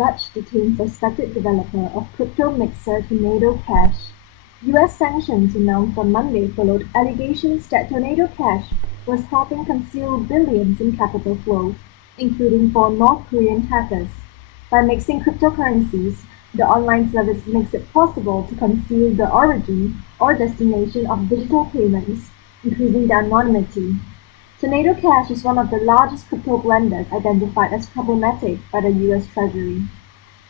judge detains suspected developer of crypto mixer Tornado Cash. U.S. sanctions announced on Monday followed allegations that Tornado Cash was helping conceal billions in capital flows, including for North Korean hackers. By mixing cryptocurrencies, the online service makes it possible to conceal the origin or destination of digital payments, increasing their anonymity. Tornado Cash is one of the largest crypto lenders identified as problematic by the U.S. Treasury.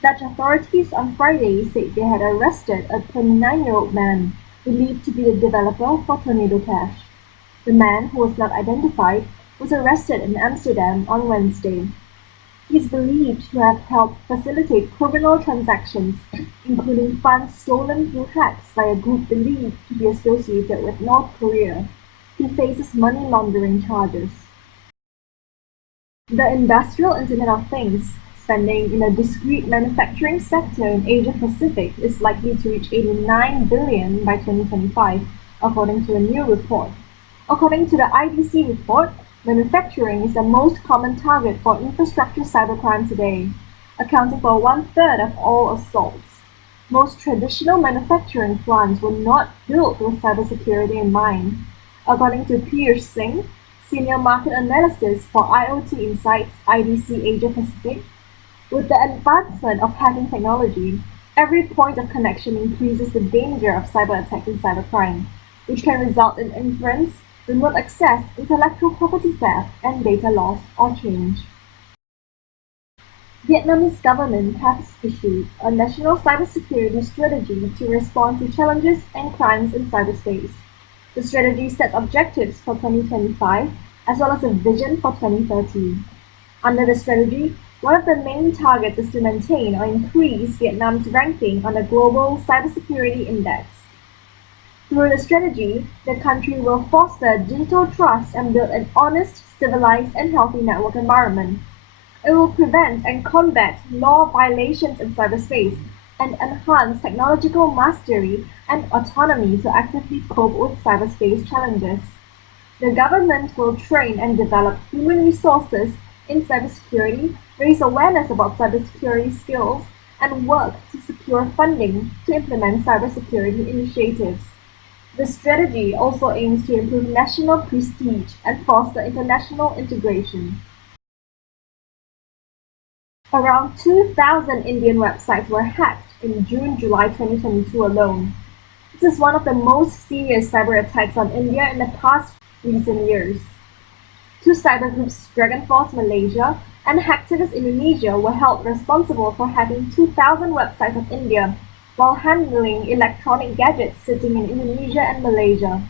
Dutch authorities on Friday said they had arrested a 29-year-old man believed to be the developer for Tornado Cash. The man, who was not identified, was arrested in Amsterdam on Wednesday. He is believed to have helped facilitate criminal transactions, including funds stolen through hacks by a group believed to be associated with North Korea. He faces money laundering charges. The Industrial Internet of Things spending in the discrete manufacturing sector in Asia-Pacific is likely to reach $89 billion by 2025, according to a new report. According to the IDC report, manufacturing is the most common target for infrastructure cybercrime today, accounting for one-third of all assaults. Most traditional manufacturing plants were not built with cybersecurity in mind. According to Piyush Singh, Senior Market Analysis for IIoT Insights IDC Asia Pacific, with the advancement of hacking technology, every point of connection increases the danger of cyber attacks and cybercrime, which can result in inference, remote access, intellectual property theft, and data loss or change. Vietnamese government has issued a national cybersecurity strategy to respond to challenges and crimes in cyberspace. The strategy sets objectives for 2025 as well as a vision for 2030. Under the strategy, one of the main targets is to maintain or increase Vietnam's ranking on the Global Cybersecurity Index. Through the strategy, the country will foster digital trust and build an honest, civilized, and healthy network environment. It will prevent and combat law violations in cyberspace and enhance technological mastery and autonomy to actively cope with cyberspace challenges. The government will train and develop human resources in cybersecurity, raise awareness about cybersecurity skills, and work to secure funding to implement cybersecurity initiatives. The strategy also aims to improve national prestige and foster international integration. Around 2,000 Indian websites were hacked in June-July 2022 alone. This is one of the most serious cyber attacks on India in the past recent years. Two cyber groups, Dragon Force Malaysia and Hacktivist Indonesia, were held responsible for hacking 2,000 websites of India while handling electronic gadgets sitting in Indonesia and Malaysia.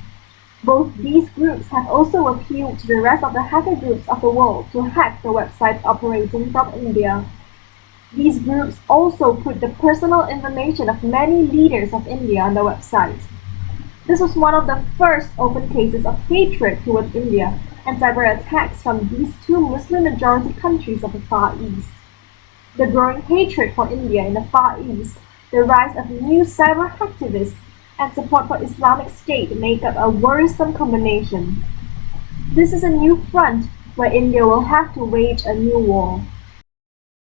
Both these groups have also appealed to the rest of the hacker groups of the world to hack the websites operating from India. These groups also put the personal information of many leaders of India on the website. This was one of the first open cases of hatred towards India and cyber attacks from these two Muslim-majority countries of the Far East. The growing hatred for India in the Far East, the rise of new cyber hacktivists, and support for Islamic State make up a worrisome combination. This is a new front where India will have to wage a new war.